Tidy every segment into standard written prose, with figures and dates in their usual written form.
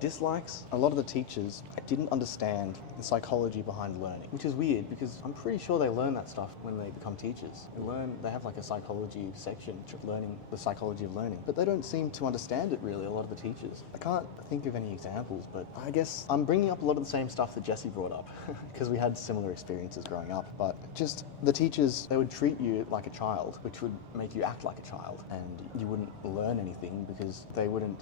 Dislikes, a lot of the teachers didn't understand the psychology behind learning, which is weird because I'm pretty sure they learn that stuff when they become teachers. They have like a psychology section, learning the psychology of learning, but they don't seem to understand it really, a lot of the teachers. I can't think of any examples, but I guess I'm bringing up a lot of the same stuff that Jesse brought up because we had similar experiences growing up, but just the teachers, they would treat you like a child, which would make you act like a child, and you wouldn't learn anything because they wouldn't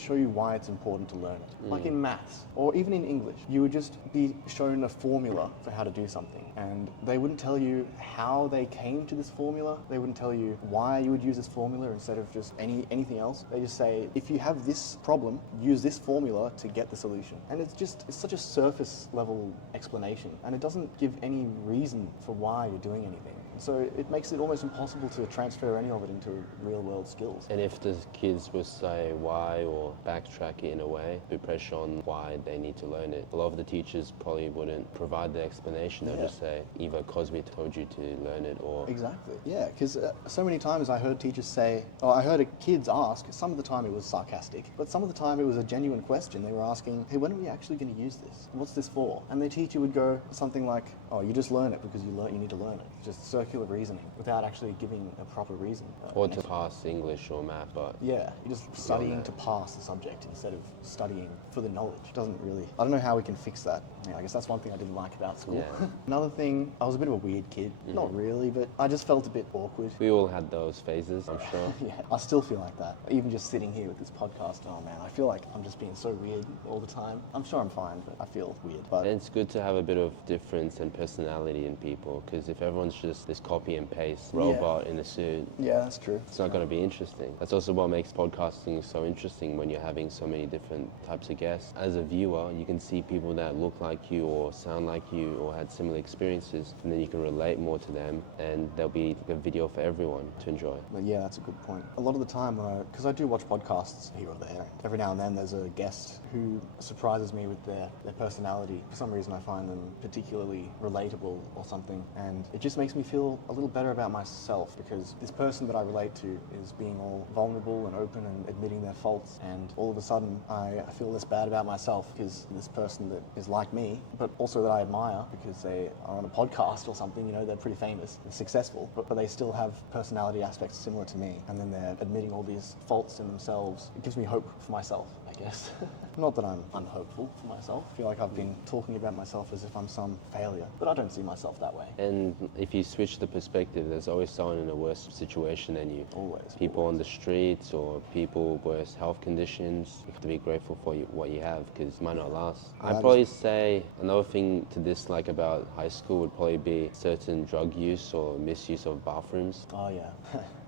show you why it's important to learn it. Like in maths or even in English, you would just be shown a formula for how to do something, and they wouldn't tell you how they came to this formula. They wouldn't tell you why you would use this formula instead of just anything else. They just say, if you have this problem, use this formula to get the solution. And it's such a surface level explanation, and it doesn't give any reason for why you're doing anything. So it makes it almost impossible to transfer any of it into real world skills. And if the kids would say why or backtrack it in a way, put pressure on why they need to learn it, a lot of the teachers probably wouldn't provide the explanation. They'll just say, either because we told you to learn it or... Exactly. Yeah, because so many times I heard teachers say, or I heard kids ask, some of the time it was sarcastic, but some of the time it was a genuine question. They were asking, hey, when are we actually going to use this? What's this for? And the teacher would go something like, oh, you just learn it because you need to learn it. Just circular reasoning without actually giving a proper reason. Or to pass English or math, but... Yeah, you're just studying to pass the subject instead of studying for the knowledge. Doesn't really... I don't know how we can fix that. Yeah, I guess that's one thing I didn't like about school. Yeah. Another thing, I was a bit of a weird kid. Not really, but I just felt a bit awkward. We all had those phases, I'm sure. Yeah, I still feel like that. Even just sitting here with this podcast, oh man, I feel like I'm just being so weird all the time. I'm sure I'm fine, but I feel weird. But And it's good to have a bit of difference and personality in people, because if everyone's just this copy and paste robot in a suit, yeah, that's true. it's not going to be interesting. That's also what makes podcasting so interesting, when you're having so many different types of guests. As a viewer, you can see people that look like you or sound like you or had similar experiences, and then you can relate more to them, and there'll be a video for everyone to enjoy. But yeah, that's a good point. A lot of the time, because I do watch podcasts here or there, every now and then there's a guest who surprises me with their personality. For some reason I find them particularly relatable or something, and it just makes me feel a little better about myself, because this person that I relate to is being all vulnerable and open and admitting their faults, and all of a sudden I feel less bad about myself because this person that is like me, but also that I admire because they are on a podcast or something, they're pretty famous and successful, but they still have personality aspects similar to me, and then they're admitting all these faults in themselves. It gives me hope for myself, I guess. Not that I'm unhopeful for myself. I feel like I've been talking about myself as if I'm some failure, but I don't see myself that way. And if you switch the perspective, there's always someone in a worse situation than you. Always. People on the streets or people with worse health conditions. You have to be grateful for what you have, because it might not last. I'd probably say another thing to dislike about high school would probably be certain drug use or misuse of bathrooms. Oh yeah.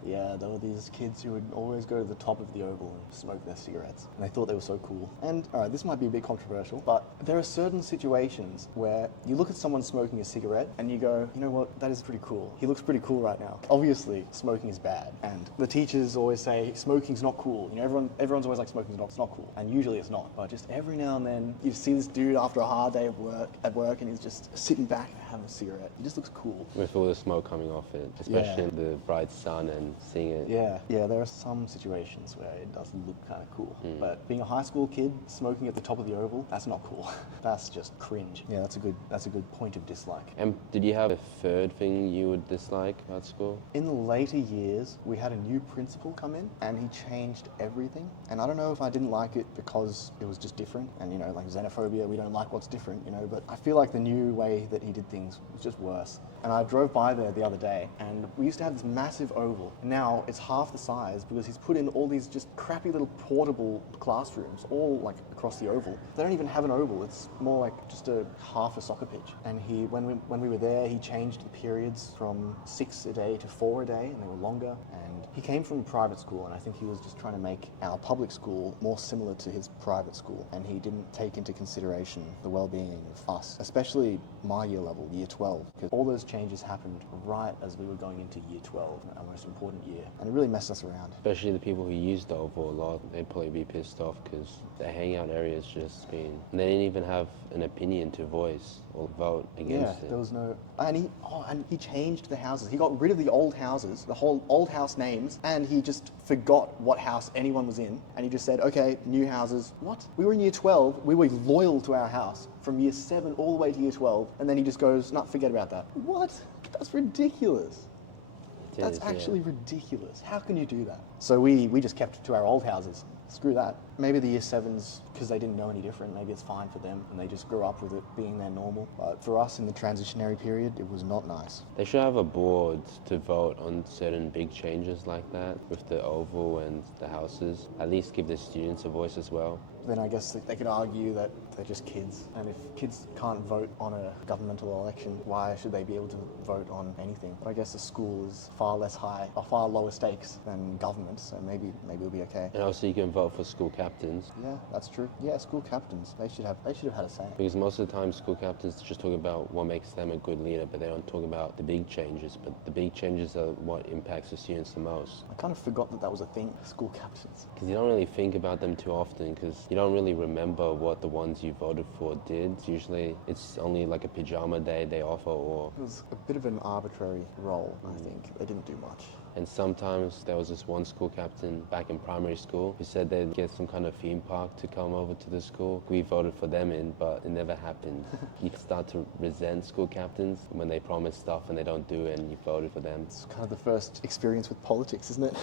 Yeah, there were these kids who would always go to the top of the oval and smoke their cigarettes, and they thought they were so cool. And alright, this might be a bit controversial, but there are certain situations where you look at someone smoking a cigarette and you go, you know what, that is pretty cool. He looks pretty cool right now. Obviously, smoking is bad, and the teachers always say smoking's not cool. Everyone's always like smoking's not cool, and usually it's not. But just every now and then, you see this dude after a hard day of work, and he's just sitting back and having a cigarette. He just looks cool. With all the smoke coming off it, especially in the bright sun and seeing it. Yeah, there are some situations where it does look kind of cool. But being a high school kid, smoking at the top of the oval, that's not cool. That's just cringe. Yeah, that's a good point of dislike. And did you have a third thing you would dislike about school? In the later years, we had a new principal come in, and he changed everything. And I don't know if I didn't like it because it was just different, and like xenophobia, we don't like what's different, but I feel like the new way that he did things was just worse. And I drove by there the other day, and we used to have this massive oval. Now it's half the size because he's put in all these just crappy little portable classrooms all like across the oval. They don't even have an oval. It's more like just a half a soccer pitch. And when we were there, he changed the periods from 6 a day to 4 a day, and they were longer. And he came from a private school, and I think he was just trying to make our public school more similar to his private school. And he didn't take into consideration the well-being of us, especially my year level, year 12, because all those changes happened right as we were going into year 12, our most important year, and it really messed us around. Especially the people who use the oval a lot, they'd probably be pissed off because their hangout area's just been... And they didn't even have an opinion to voice or vote against it. There was no... And he changed the houses. He got rid of the old houses, the whole old house name, games, and he just forgot what house anyone was in, and he just said, okay, new houses. What? We were in year 12, we were loyal to our house from year 7 all the way to year 12, and then he just goes, nah, forget about that. What? That's ridiculous. It That's is, actually ridiculous. How can you do that? So we just kept to our old houses. Screw that. Maybe the year 7s, because they didn't know any different, maybe it's fine for them and they just grew up with it being their normal. But for us in the transitionary period, it was not nice. They should have a board to vote on certain big changes like that with the oval and the houses. At least give the students a voice as well. Then I guess they could argue that they're just kids, and if kids can't vote on a governmental election, why should they be able to vote on anything? But I guess a school is far lower stakes than government, so maybe it'll be okay. And also you can vote for school captains. Yeah, that's true. Yeah, school captains, they should have had a say. Because most of the time school captains just talk about what makes them a good leader, but they don't talk about the big changes. But the big changes are what impacts the students the most. I kind of forgot that was a thing, school captains. Because you don't really think about them too often, because you don't really remember what the ones you voted for did. Usually it's only like a pajama day they offer, or... It was a bit of an arbitrary role, I think. They didn't do much. And sometimes there was this one school captain back in primary school who said they'd get some kind of theme park to come over to the school. We voted for them in, but it never happened. You start to resent school captains when they promise stuff and they don't do it, and you voted for them. It's kind of the first experience with politics, isn't it?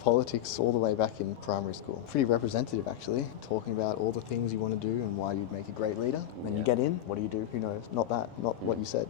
Politics all the way back in primary school. Pretty representative, actually. Talking about all the things you want to do and why you'd make a great leader. Then you get in, what do? Who knows? Not that, not what you said.